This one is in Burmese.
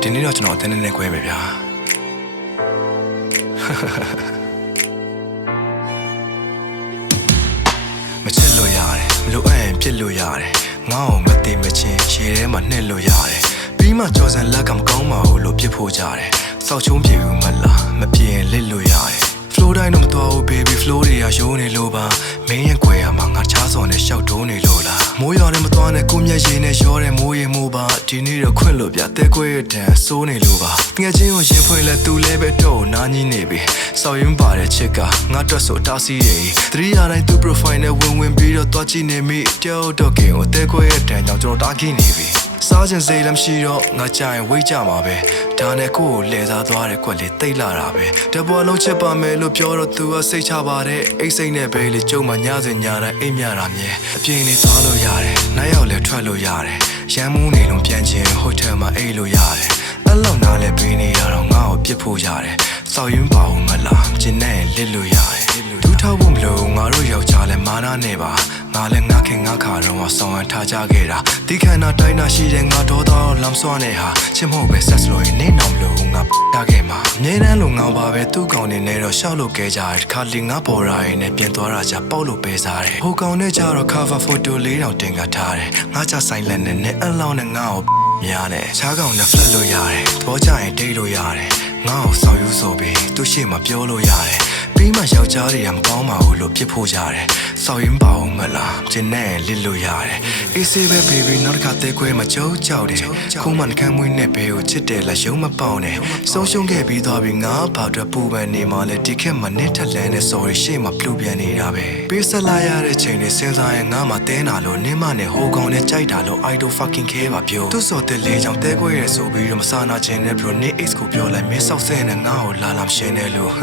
ဒီနေ့တော့ကျွန်တော်အတင်းနဲ့ခွဲမယ်ဗျာမချစ်လို့ရတယ်မလို့အဲ့ရင်ဖြစ်လို့ရတယ်ငါ့ကိုမသိမချင်းရှည်ထဲမှာနှက်လို့ရတယ်ပြီးမှကြော်စံလက်ကမကောင်းပါဘူးလို့ပြစ်ဖို့ကြတယ်စောက်ချုံးပြေဘူးမလားမပြေရင်လစ်လို့ရတယ်flow တိုင်းတော့မတော်ဘူး baby flow တွေကရိုးနေလို့ပါမင်းရဲ့ကွယ်ရမှာငါချားစော်နဲ့ရှောက်တိုးနေလို့လားမိုးရွာနဲ့မသွားနဲ့ကိုမျက်ရည်နဲ့ရောတဲ့မိုးရေမိုးပါဒီနေ့တော့ခွင့်လို့ပြတဲ့ကွယ်ရဲ့တန်စိုးနေလို့ပါငယ်ချင်းကိုရင်ဖွင့်လဲသူလဲပဲတော့နားကြီးနေပြီစောက်ရင်ပါတဲ့ချစ်ကငါအတွက်ဆိုတားစီးတယ်သတိရတိုင်းသူ profile နဲ့ဝင်ပြီးတော့တွားကြည့်နေမိတောက်တော့ကင်ကိုတဲ့ကွယ်ရဲ့တန်ကြောင့်ကျွန်တော်တားကြည့်နေပြီစားခြင်းစိတ်လည်းမရှိတော့ငါကြရင်ဝိတ်ကြမှာပဲဒါနဲ့ကိုကိုလဲစားသွားတဲ့ကွက်လေးတိတ်လာတာပဲတပေါ်လုံးချစ်ပါမယ်လို့ပြောတော့သူကစိတ်ချပါတယ်အိတ်စိတ်နဲ့ပဲလေကြုံမှညစဉ်ညတိုင်းအိမ်မြတာမြဲအပြင်းနေသွားလို့ရတယ်နိုင်ရောက်လဲထွက်လို့ရတယ်ရမ်းမှုနေလုံးပြန်ချင်းဟိုတယ်မှာအိတ်လို့ရတယ်အဲ့လောက်နားလဲပေးနေရတော့ငါ့ကိုပြစ်ဖို့ရတယ်စောက်ရင်ပါဦးမလားကျင်းနဲ့လစ်လို့ရတယ်ဒူးထောက်ဖို့မလို့ငါတို့ယောက်ျားလဲမာနာနေပါငါလည်းငါခင်ငါခါတော့ဆောင်းဝမ်းထားကြခဲ့တာဒီခန္ဓာတိုင်းနာရှိတဲ့ငါတော်တော်လမ်းစွမ်းနေဟာချစ်မဟုတ်ပဲဆက်လို့ရင်နေအောင်လို့ငါတားခဲ့မှာအမြဲတမ်းလိုငောင်းပါပဲသူ့ကောင်နေနဲ့တော့ရှောက်လို့ခဲ့ကြတယ်ခါလီငါပေါ်ရာရင်နဲ့ပြင်သွားတာကြပေါက်လို့ပဲစားတယ်ဟိုကောင်နဲ့ကြတော့ cover photo 4000တင်ကထားတယ်ငါကြဆိုင်လက်နဲ့နဲ့အလောင်းနဲ့ငါ့ကိုများတယ်ခြားကောင်နဲ့ flat လို့ရတယ်သဘောကျရင်ဒိတ်လို့ရတယ်ငါ့ကိုဆောက်ယူဆိုပြီးသူရှေ့မှာပြောလို့ရတယ်ပြီးမှယောက်ျားတွေကမကောင်းပါဘူးလို့ပြစ်ဖို့ရတယ်စောက်ရင်ပါအောင်မလားကျင်းနဲ့လစ်လို့ရတယ်အေးဆေးပဲ baby နောက်တစ်ခါတဲခွဲမှာကြောက်ကြောက်တယ်ခုမှနှကမ်းမွေးနဲ့ဘဲကိုချစ်တယ်လားရုံးမပေါနဲ့ဆုံးရှုံးခဲ့ပြီးသွားပြီငါဘာအတွက်ပူပန်နေမှလဲဒီခက်မှာနဲ့ထက်လန်းနဲ့ sorry ရှေ့မှာပြူပြန်နေတာပဲပေးဆက်လာရတဲ့ချိန်နဲ့စဉ်းစားရင်ငါမှတဲနာလို့နင်းမနဲ့ဟိုကောင်နဲ့ကြိုက်တာလို့ I don't fucking care ပါပြောသူစော်တဲ့လေးချောင်းတဲခွဲရဲဆိုပြီးတော့မစာနာခြင်းနဲ့ bro နေ X ကိုပြောလိုက်မင်းဆောက်ဆဲနဲ့ငါ့ကိုလာလာရှင်းနေလို့